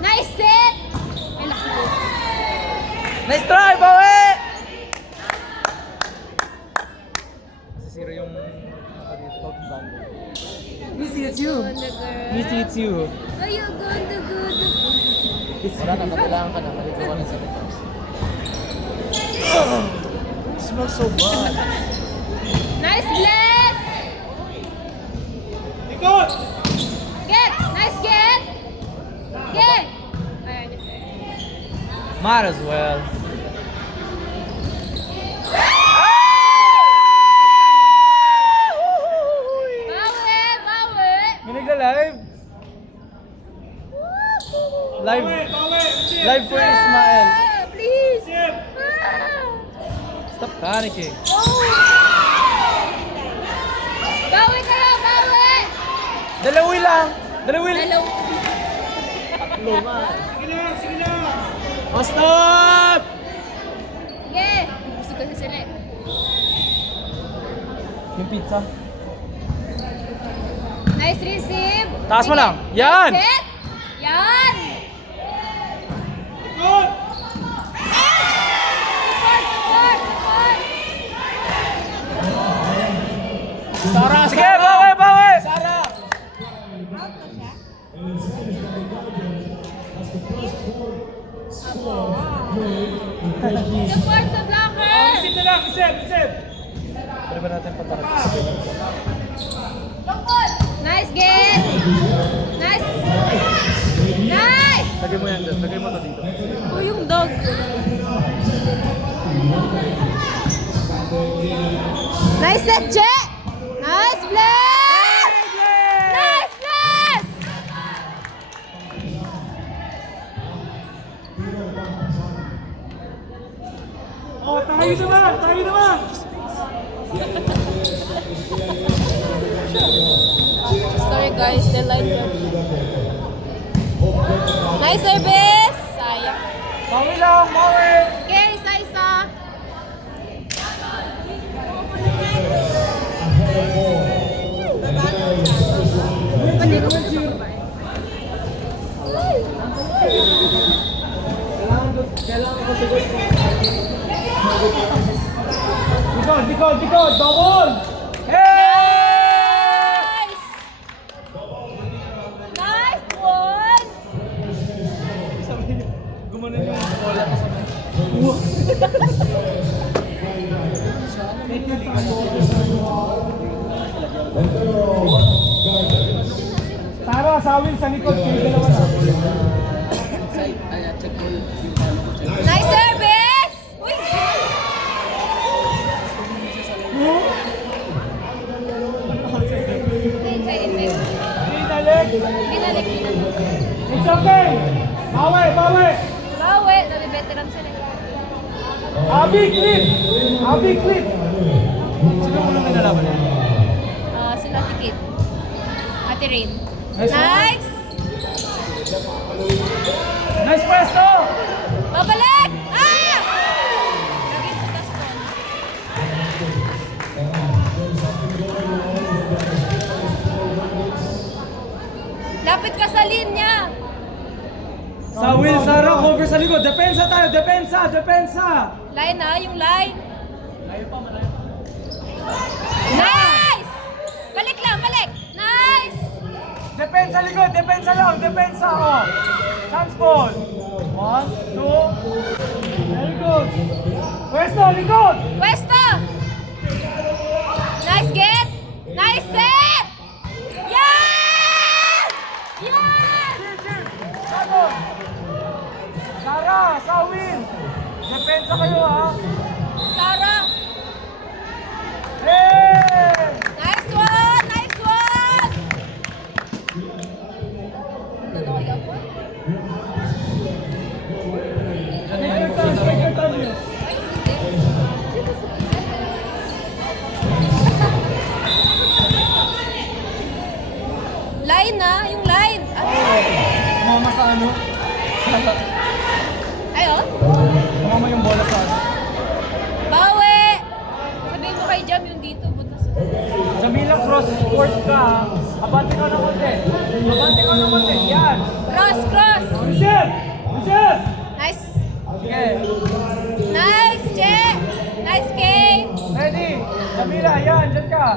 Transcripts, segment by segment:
Nice set! Ay, laki ko. Nice try, bawi! Zero yung top band. Missy, it's you. Missy, it's you. Ay, ang ganda, ganda. Wala na, kailangan ka na. Malito ka na sa tops. It smells so bad. Nice bless! Ikot! Get! Nice get! Get! Ayan. Might as well. Bawi! Bawi! May nagla-live? Live, Bawi! Chip! live for Ismael. Ah, please! Chip! Ah! Stop panicking. Oh! Bawi kayo! Bawi! Dalawi lang. Dalawi lang. Hello! Tatlo nga. Sige lang! Sige lang! Oh, stop! Sige! Gusto kasi sila eh. Yung pizza. Nice receive! Taas mo Sige. lang. Yan! Set! Yan! Ikot! Support! Support! Support! Sara, sige, bawi, bawi! Sara! Support sa blocker! Isip na lang! Isip! Isip! Pwede ba natin patarap? Nice get! Nice! Nice! Lagay mo yan dyan. Lagay mo to dito. Oh, yung dog. Nice set, Je! Nice bless! Nice bless! Oh, tayo naman! Tayo naman! Sorry guys, the line got... Nice service! Sayang. Bawi lang, bawi! Okay, isa-isa. Pwede ko ba Kailangan ko siguro. Ikot! Ikot! Ikot! Double! Hey! Nice! Nice one! Gumanon yung bola ko sa Tara, sawin sa likod. Kayo dalawa na. Nice service! Uy! Inside. Pinalik! Binalik. It's okay! Bawi! Bawi! Bawi, dami veteran sila. Abi clip! Abi clip! Sino mo nung nilalaban niya? Sila Tikit. Ate Rain. Nice one. Nice! Nice presto! Babalik! Ah! Lagi mo Gaston. Lapit ka sa linya. Sa Will, Sara, cover sa likod. Depensa tayo, depensa, depensa! Line na, yung line. Nice! Balik lang, balik. Nice! Depensa likod, depensa lang, depensa, oh! Chance ball! 1, 2, very good! Pwesto! Likod! Pwesto! Nice get! Nice set! Yan! Yan! Sabon! Sara, sa Will! Depensa kayo, ha? Sara! Hey! Nice one! Nice one! Second time yun. Line na, yung line. Mama sa ano? Ayun. Mama yung bola sa ano? Jamila, yan, dyan ka.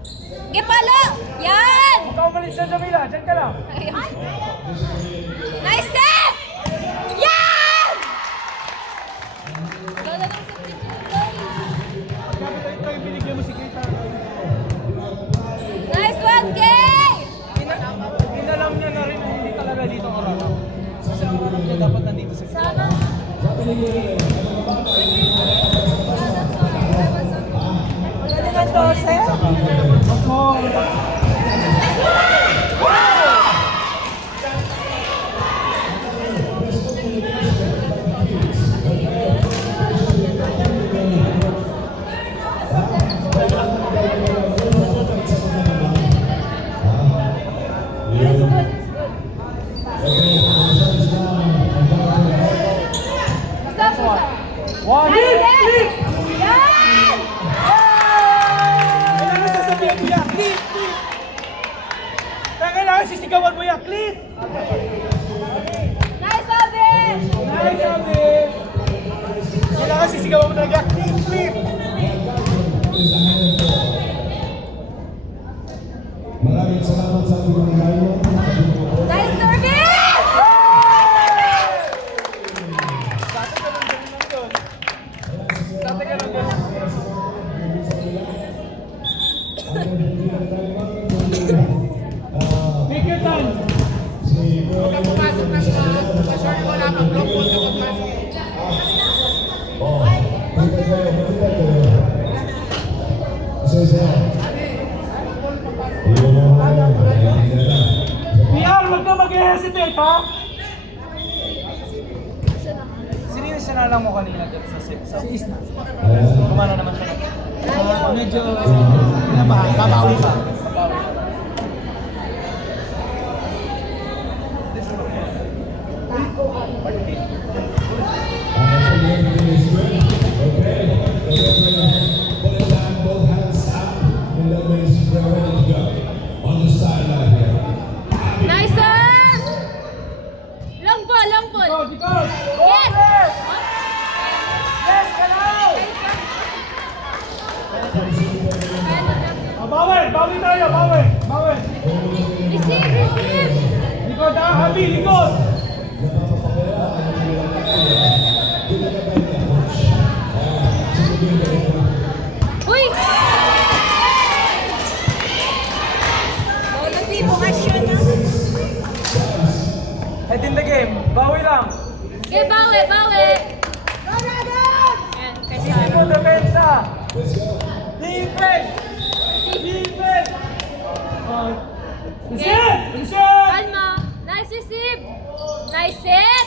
Sige, palo! Yan! Huwag ka umalis dyan, Jamila, dyan ka lang. Nice set! Yan! Gala ng substitute. Sabi tayo ito yung binigyan mo si Kita. Nice one, Kay! Inalam niya na rin na hindi talaga dito ang oras. Kasi ang oras niya dapat nandito sa Sana. Magaling ang 12. Ako. One. Nice set! Yan! Kailangan sasabihan mo yan. Clip! Clip! Kailangan sisigawan mo yan. Clip! Nice, Abin! Nice, sabi! Kailangan sisigawan mo talaga. Clip! Clip! Maraming salamat sa ating mga kayo. Nice service! Dati ka lang ganun. Take your time. PR, wag ka mag-hesitate, ha? Sino yung sinalang mo kanina dyan sa Si Isna. Kumana naman siya. Medyo, babawi pa. Nice serve! Long ball, long ball. Go, Dicos! Yes! Yes, galaw! Bawi! Bawi tayo! Bawi! Bawi! Receive, receive! Likod, ha? Habi! Likod! Uy! Wala di bukasyon na. Head in the game. Bawi lang. Okay, bawi, bawi. Yan, kay Hindi Sarah. mo depensa. Defense! Defense! Reset! Reset! Kalma. Nice receive. Nice set.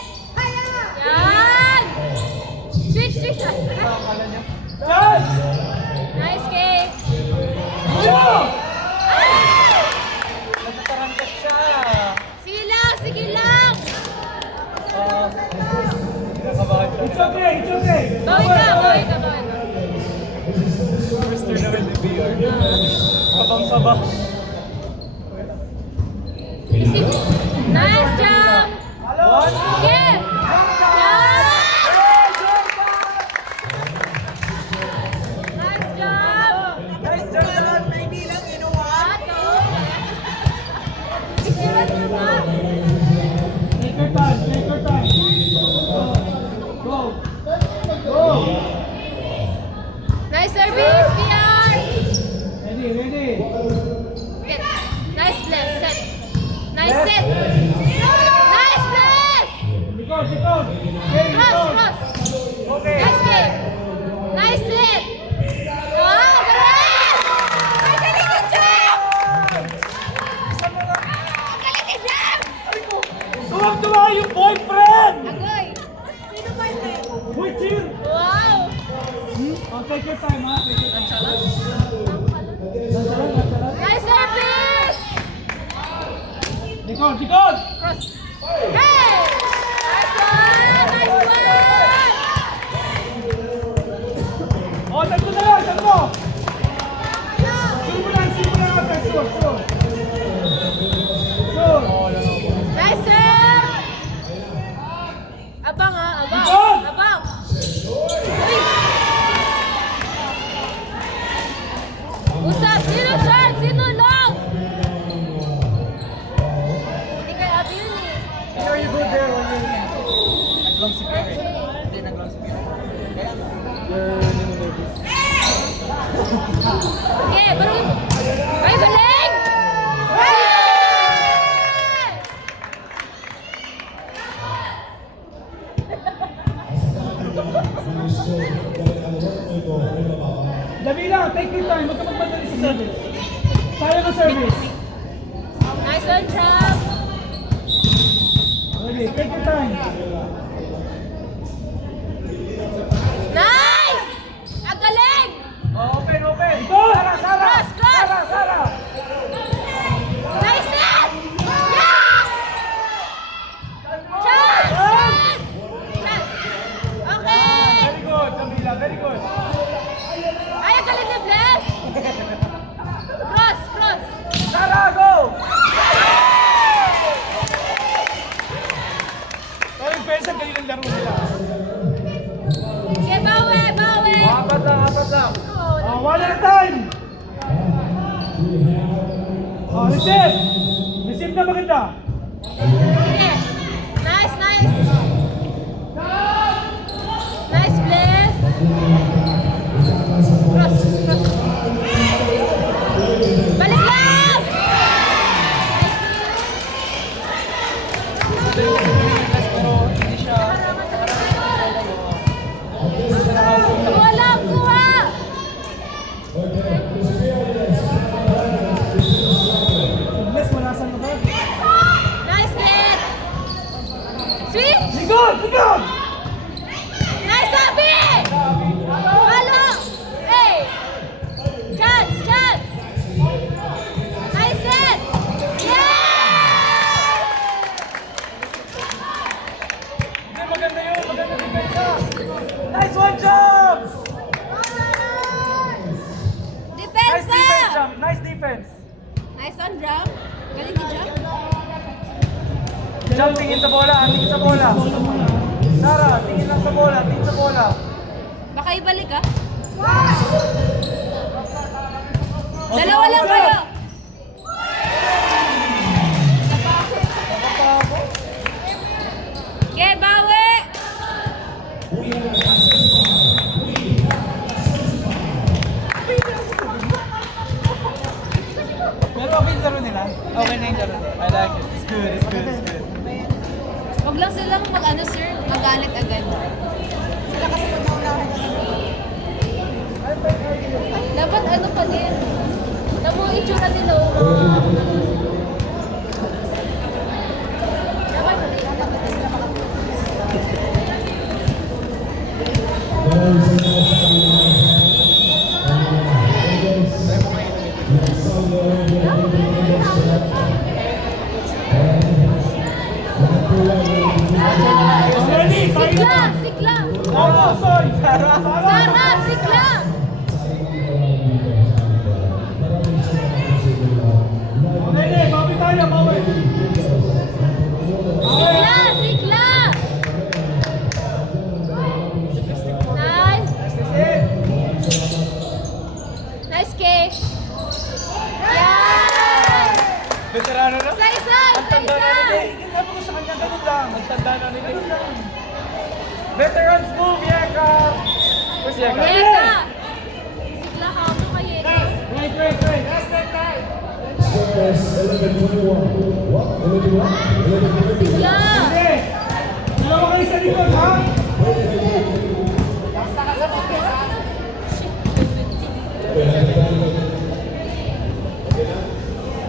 Yan! Switch, switch. Chance! Nice, Kay. Go! Nagtatarangkat siya. Sige lang, sige lang. Kinakabahan siya. It's okay! It's okay! Bawi ka, bawi ka, bawi ka. First turn naman ni BR. Kabang-kabang. Receive. Nice jump. One. Give. Yan! Nice jump. Nice Jordan! Ato. Picturean mo ba? Take your time! Take your time! Go! Go! Nice service, PR. Ready! Ready! Get. Nice bless, set. Nice set. Nice bless. Likod! Likod! Okay! Cross, Likod! cross. Okay. Nice game. Nice set. Wow, galing! Ang galing ka, Jam! Ang galing ka, Jam! Tuwag-tuwa yung boyfriend! Agoy. Sino ba yun? Uy, chill! Wow! Oh, take your time, ha? Take your time. Lansaran, lansaran. Nice service! Likod! Likod! Cross. Hey! Nice one! Nice one! Oh, tagpo na lang! Tagpo! Sure mo lang! Sure mo lang! Okay, sure! Sure! Sure! Nice serve! Abang ha, abang. Likod! Abang. Uy! Dami lang, take your time. Huwag ka magmadali sa service. Sayang ang service. Nice one, Champ. Okay, take your time. Nice! Ang galing! Oh, open, open. Good. Sara, Sara. Cross, cross. Sara, Sara. Nice set! Yeah! Chance! Chance! Chance! Okay! Very good, Camila. Very good. Ay, ang galing ni Bless! Cross, cross! Sara, go! Parang pesa, galing ang laro nila. Okay, bawi, bawi! Apat lang, apat lang. Oh, one at a time. Oh, receive. Receive na maganda. Okay. Nice, nice! Nice, Bless! Cross, cross! Balik lang! Pero hindi siya. Kuha lang, kuha! Yes, wala saan ka ba? Nice, Glenn! Sweet! Likod! Likod! Nice, Abby! Halo! Hey! Chance, chance! Nice set! Yeah! Hindi, maganda yun. Maganda din kayo. Nice one, jump! Nice Defense! defense, jump. Nice defense. Nice on jump. Galing ni jump. Jump, tingin sa bola. Tingin sa bola. Sara, tingin lang sa bola. Tingin sa bola. Baka ibalik ah. Dalawa lang kayo. Okay, bawi! Pero okay yung laro nila. Okay na yung laro nila. I like it. It's good, it's good, it's good. Huwag lang silang mag-ano sir, magalit agad. Sila kasi mag-unahan. Dapat ano pa din. Tamo ang itsura nila. Ready? Sikla! Sikla! Oh, sorry. Sarah! Sikla! Okay, bawi tayo, bawi. Sikla! Sikla! Nice! Nice kick! Yeah! Veterano na. Isa-isa! Tanda na Isa-isa! nila. Sabi ko sa kanya, ganun lang. Nagtanda na nila. Veterans move, Yeka! Where's Yeka? Yeka! Sikla ka mo kay Yeka. Wait. Scores 11-21. What? 11-1? 11-20. Sikla! Okay. Dalawa kayo sa likod, ha?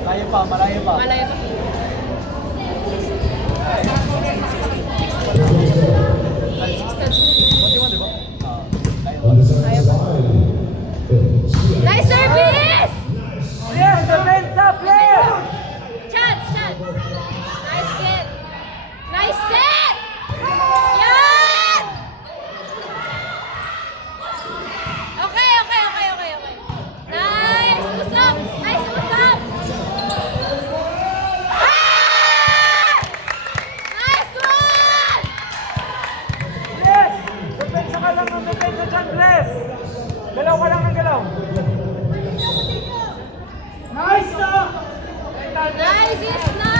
Malayo pa, malayo pa. Malaya pa. On the second side. Nice service! Yes, defensa, player! Chance, chance. Nice hit. Nice set! Yan! Okay. Nice! Usap! Nice usap! Ah! Nice one! Yes! Defensa ka lang ng defensa dyan, bless! Galaw ka lang ng galaw. Nice na! Nice is na!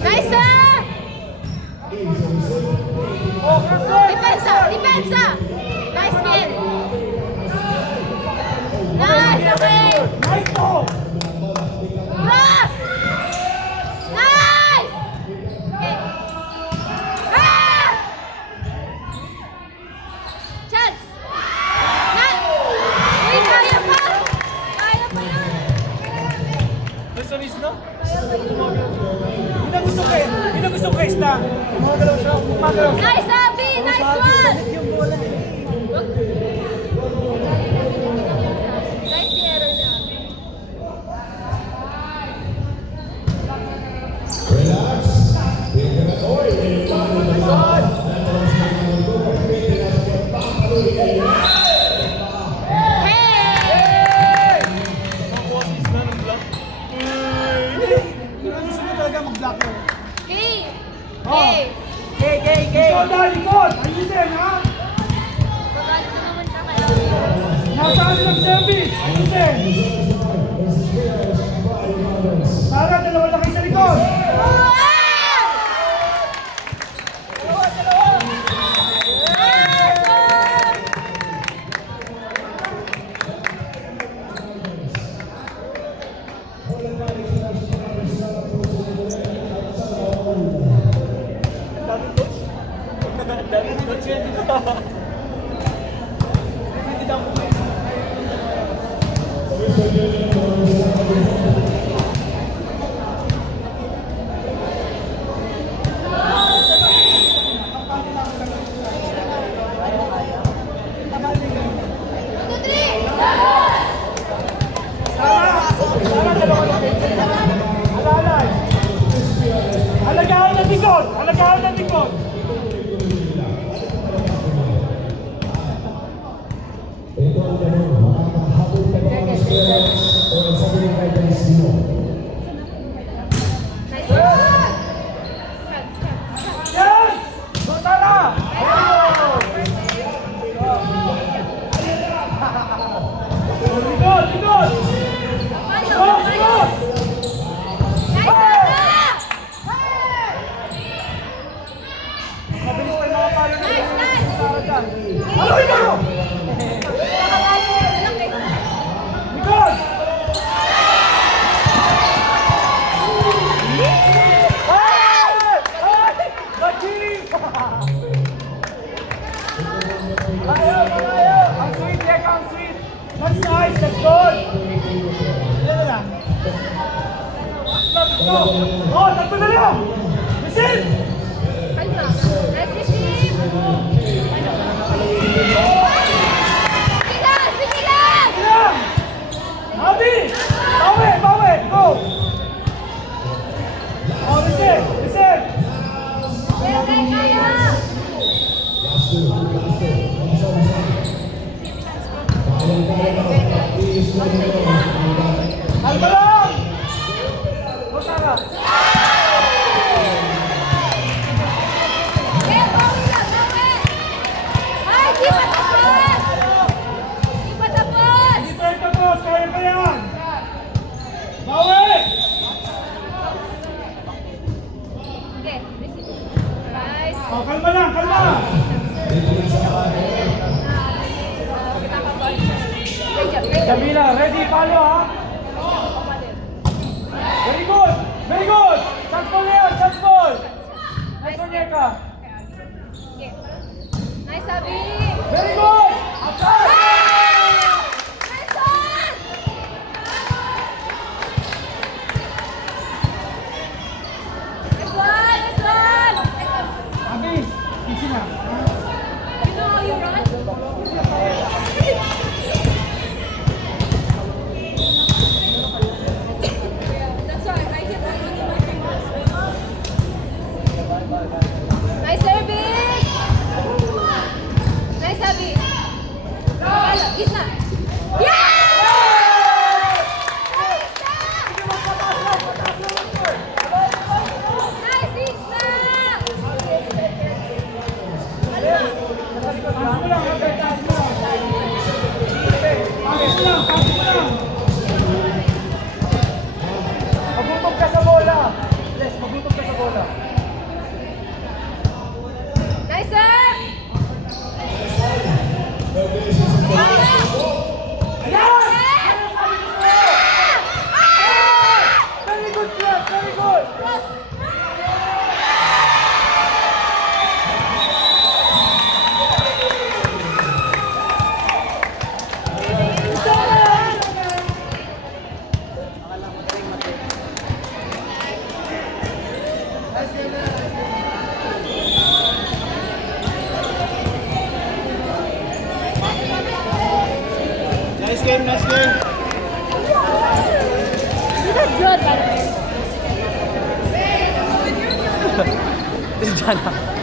Nice sir! Oh, cross leg! Depensa! Depensa! Nice kill! Nice! Okay! Nice po! Cross! Nice! Okay. Gumagalaw siya. Gumagalaw siya. Nice, Abby! Nice one! Yung bola eh. Nice the error niya. Relax. Tingnan na. Oy, Hey! Gusto mo talaga mag-block mo. Kay! Oh. Kay! Ikaw na, likod! Ayusin, ha? Magalit na naman siya kaya. Nasaan mag-service? Ayusin! Sara, dalawa na kayo sa likod! Sara, dalawa na kayo. Alalay! Alagaan ng likod! Alagaan ng likod! ito ang ganun. Makakahabol ka ba ng squares o sabi ng kay Benzino? Nice one! Yes! Go, Sara! Likod! Likod! Cross! Cross! Nice, Sarah! Mabilis tayo mga palo na Nice, nice! Sara dyan. Ano ito? Likod! Ay! Ay! Bachi! Ayaw! Ayaw! Ang sweet, Eka! Ang sweet! That's nice! That's good! Ilan na lang? Tatlo! Oh! Tatlo na lang! Misil! Kalma. Nice receive! Sige lang! Sige lang! Ilang! Abi! Bawi! Bawi! Go! Oh, Misil! Misil! Kaya, kaya, kaya! Last two. Kalma lang! Go, Sara! Kaya, bawi lang! Bawi! Ay, di pa tapos! Di pa tapos! Hindi tayo tapos! Kaya pa yan! Bawi! Okay, receive. Nice. Oh, kalma lang! Kalma! Jamila, ready? Palo, ha? Very good! Very good! Chance ball na yan! Chance ball! Nice one, Yeka! Okay. Nice, Abby. Very good! Attack! Nice one! Nice one! Nice one! Abi, easy na. You know how you run? That's why I hit that one in my fingers. Nice service! Nice, Abby. Isna. Yeah! Nice, Isna! Taas mo lang, okay, taas mo lang. Taas mo lang, taas mo lang. Magutom ka sa bola. Les, magutom ka sa bola. Nice, sir! The bases of the Nice game, nice game. You did good, by the way. Si Jana.